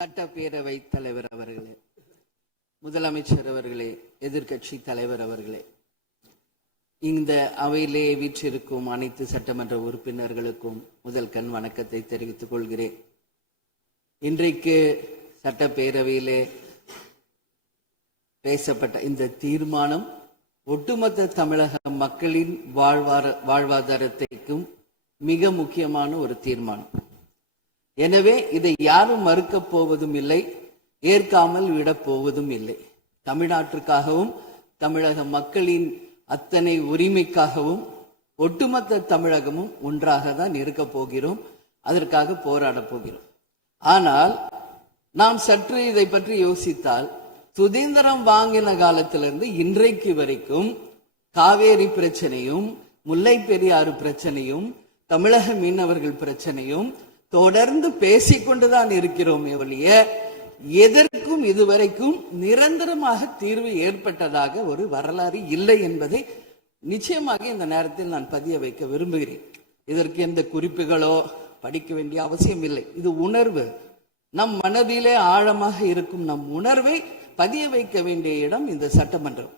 சட்டப்பேரவை தலைவர் அவர்களே, முதலமைச்சர் அவர்களே, எதிர்கட்சி தலைவர் அவர்களே, இந்த அவையிலே வீற்றிருக்கும் அனைத்து சட்டமன்ற உறுப்பினர்களுக்கும் முதல் கண் வணக்கத்தை தெரிவித்துக் கொள்கிறேன். இன்றைக்கு சட்டப்பேரவையிலே பேசப்பட்ட இந்த தீர்மானம் ஒட்டுமொத்த தமிழக மக்களின் வாழ்வாதாரத்திற்கும் மிக முக்கியமான ஒரு தீர்மானம். எனவே இதை யாரும் மறுக்கப் போவதும் இல்லை, ஏற்காமல் விடப் போவதும் இல்லை. தமிழ்நாட்டிற்காகவும் தமிழக மக்களின் அத்தனை உரிமைக்காகவும் ஒட்டுமொத்த தமிழகமும் ஒன்றாக தான் இருக்க போகிறோம், அதற்காக போராட போகிறோம். ஆனால் நாம் சற்று இதை பற்றி யோசித்தால், சுதந்திரம் வாங்கின காலத்திலிருந்து இன்றைக்கு வரைக்கும் காவேரி பிரச்சனையும் முல்லை பெரியாறு பிரச்சனையும் தமிழக மீனவர்கள் பிரச்சனையும் தொடர்ந்து பேசிக்கொண்டுதான் இருக்கிறோமே ஒழிய எதற்கும் இதுவரைக்கும் நிரந்தரமாக தீர்வு ஏற்பட்டதாக ஒரு வரலாறு இல்லை என்பதை நிச்சயமாக இந்த நேரத்தில் நான் பதிய வைக்க விரும்புகிறேன். இதற்கு எந்த குறிப்புகளோ படிக்க வேண்டிய அவசியம் இல்லை. இது உணர்வு, நம் மனதிலே ஆழமாக இருக்கும் நம் உணர்வை பதிய வைக்க வேண்டிய இடம் இந்த சட்டமன்றம்.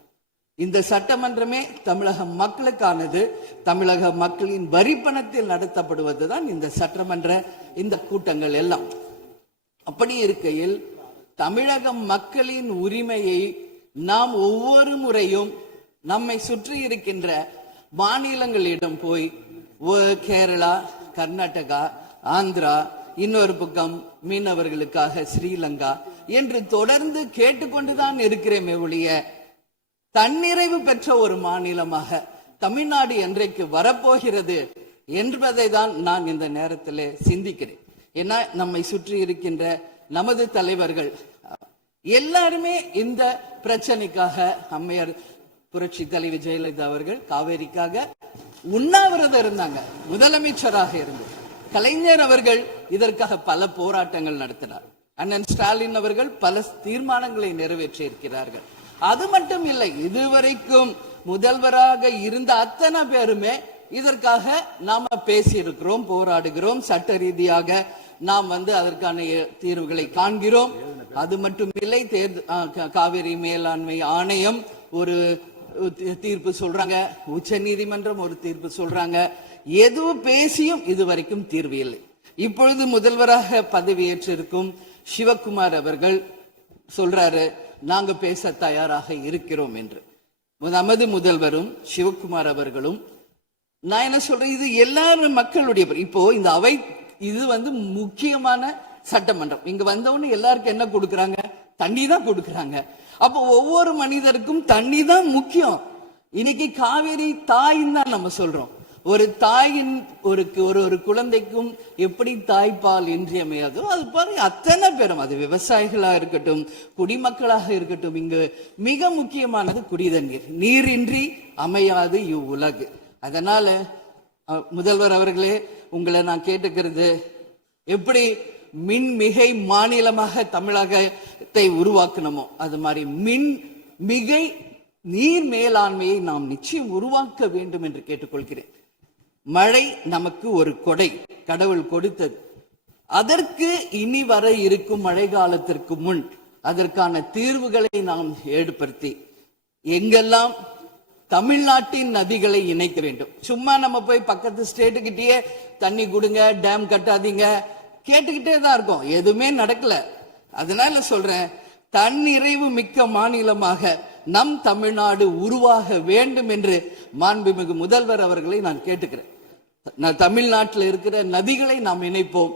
இந்த சட்டமன்றமே தமிழக மக்களுக்கானது. தமிழக மக்களின் வரி பணத்தில் நடத்தப்படுவதுதான் இந்த சட்டமன்ற இந்த கூட்டங்கள் எல்லாம். அப்படி இருக்கையில் தமிழக மக்களின் உரிமையை நாம் ஒவ்வொரு முறையும் நம்மை சுற்றி இருக்கின்ற மாநிலங்களிடம் போய் கேரளா, கர்நாடகா, ஆந்திரா, இன்னொரு பக்கம் மீனவர்களுக்காக ஸ்ரீலங்கா என்று தொடர்ந்து கேட்டுக்கொண்டுதான் இருக்கிறேமே ஒழிய தன்னிறைவு பெற்ற ஒரு மாநிலமாக தமிழ்நாடு என்றைக்கு வரப்போகிறது என்பதை தான் நான் இந்த நேரத்தில் சிந்திக்கிறேன். ஏன்னா நம்மை சுற்றி இருக்கின்ற நமது தலைவர்கள் எல்லாருமே இந்த பிரச்சனைக்காக, அம்மையார் புரட்சி தலைவி ஜெயலலிதா அவர்கள் காவேரிக்காக உண்ணாவிரதம் இருந்தாங்க, முதலமைச்சராக இருந்து. கலைஞர் அவர்கள் இதற்காக பல போராட்டங்கள் நடத்தினார். அண்ணன் ஸ்டாலின் அவர்கள் பல தீர்மானங்களை நிறைவேற்றி இருக்கிறார்கள். அது மட்டும் இல்லை, இதுவரைக்கும் முதல்வராக இருந்த அத்தனை பேருமே இதற்காக நாம பேசி இருக்கிறோம், போராடுகிறோம், சட்ட ரீதியாக நாம் அதற்கான தீர்வுகளை காண்கிறோம். அது மட்டும் இல்லை, காவிரி மேலாண்மை ஆணையம் ஒரு தீர்ப்பு சொல்றாங்க, உச்ச நீதிமன்றம் ஒரு தீர்ப்பு சொல்றாங்க. எதுவும் பேசியும் இதுவரைக்கும் தீர்வு இல்லை. இப்பொழுது முதல்வராக பதவியேற்றிருக்கும் சிவகுமார் அவர்கள் சொல்றாரு, நாங்க பேச தயாராக இருக்கிறோம் என்று. நமது முதல்வரும் சிவகுமார் அவர்களும், நான் என்ன சொல்றேன், இது எல்லாரும் மக்களுடைய, இப்போ இந்த அவை இது முக்கியமான சட்டமன்றம். இங்க வந்தவொன்னு எல்லாருக்கும் என்ன கொடுக்கறாங்க? தண்ணி தான் கொடுக்கறாங்க. அப்போ ஒவ்வொரு மனிதருக்கும் தண்ணி தான் முக்கியம். இன்னைக்கு காவேரி தாயின்னு தான் நம்ம சொல்றோம். ஒரு தாயின் ஒரு குழந்தைக்கும் எப்படி தாய்ப்பால் இன்றியமையாதோ அது பாருங்க, அத்தனை பேரும், அது விவசாயிகளாக இருக்கட்டும், குடிமக்களாக இருக்கட்டும், இங்கு மிக முக்கியமானது குடிதண்ணீர். நீரின்றி அமையாது இவ்வுலகு. அதனால முதல்வர் அவர்களே, உங்களை நான் கேட்டுக்கிறது, எப்படி மின்மிகை மாநிலமாக தமிழகத்தை உருவாக்கணுமோ அது மாதிரி மின்மிகை நீர் மேலாண்மையை நாம் நிச்சயம் உருவாக்க வேண்டும் என்று கேட்டுக்கொள்கிறேன். மழை நமக்கு ஒரு கொடை, கடவுள் கொடுத்தது. அதற்கு இனி வர இருக்கும் மழை காலத்திற்கு முன் அதற்கான தீர்வுகளை நாம் ஏற்படுத்தி எங்கெல்லாம் தமிழ்நாட்டின் நதிகளை இணைக்க வேண்டும். சும்மா நம்ம போய் பக்கத்து ஸ்டேட்டுக்கிட்டே தண்ணி கொடுங்க, டேம் கட்டாதீங்க கேட்டுக்கிட்டே தான் இருக்கோம், எதுவுமே நடக்கல. அதனால சொல்றேன், தன்னிறைவு மிக்க மாநிலமாக நம் தமிழ்நாடு உருவாக வேண்டும் என்று மாண்புமிகு முதல்வர் அவர்களை நான் கேட்டுக்கிறேன். தமிழ்நாட்டில் இருக்கிற நதிகளை நாம் இணைப்போம்,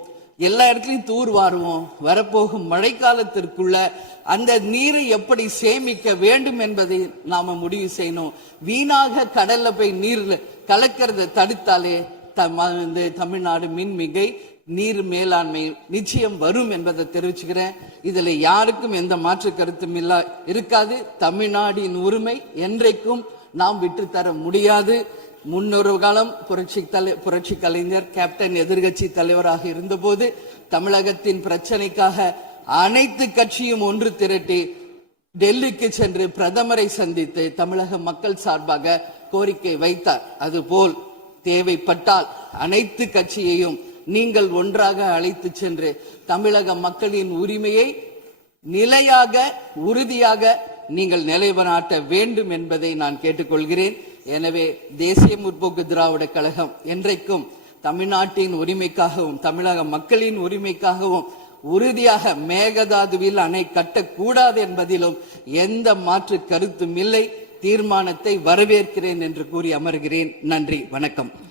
எல்லா இடத்துலையும் தூர்வாருவோம். வரப்போகும் மழைக்காலத்திற்குள்ள அந்த நீரை எப்படி சேமிக்க வேண்டும் என்பதை நாம முடிவு செய்யணும். வீணாக கடல்ல போய் நீர் கலக்கிறத தடுத்தாலே தமிழ்நாடு மின்மிகை நீர் மேலாண்மை நிச்சயம் வரும் என்பதை தெரிவிச்சுக்கிறேன். இதுல யாருக்கும் எந்த மாற்று கருத்தும் இருக்காது. தமிழ்நாடின் உரிமை என்றைக்கும் நாம் விட்டுத்தர முடியாது. முன்னொரு காலம் புரட்சி கலைஞர் கேப்டன் எதிர்கட்சி தலைவராக இருந்தபோது தமிழகத்தின் பிரச்சனைக்காக அனைத்து கட்சியும் ஒன்று திரட்டி டெல்லிக்கு சென்று பிரதமரை சந்தித்து தமிழக மக்கள் சார்பாக கோரிக்கை வைத்தார். அதுபோல் தேவைப்பட்டால் அனைத்து கட்சியையும் நீங்கள் ஒன்றாக அழைத்து சென்று தமிழக மக்களின் உரிமையை நிலையாக உறுதியாக நீங்கள் நிலைநாட்ட வேண்டும் என்பதை நான் கேட்டுக்கொள்கிறேன். எனவே தேசிய முற்போக்கு திராவிட கழகம் என்றைக்கும் தமிழ்நாட்டின் உரிமைக்காகவும் தமிழக மக்களின் உரிமைக்காகவும் உறுதியாக மேகதாதுவில் அணை கட்டக்கூடாது என்பதிலும் எந்த மாற்று கருத்தும் இல்லை. தீர்மானத்தை வரவேற்கிறேன் என்று கூறி அமர்கிறேன். நன்றி, வணக்கம்.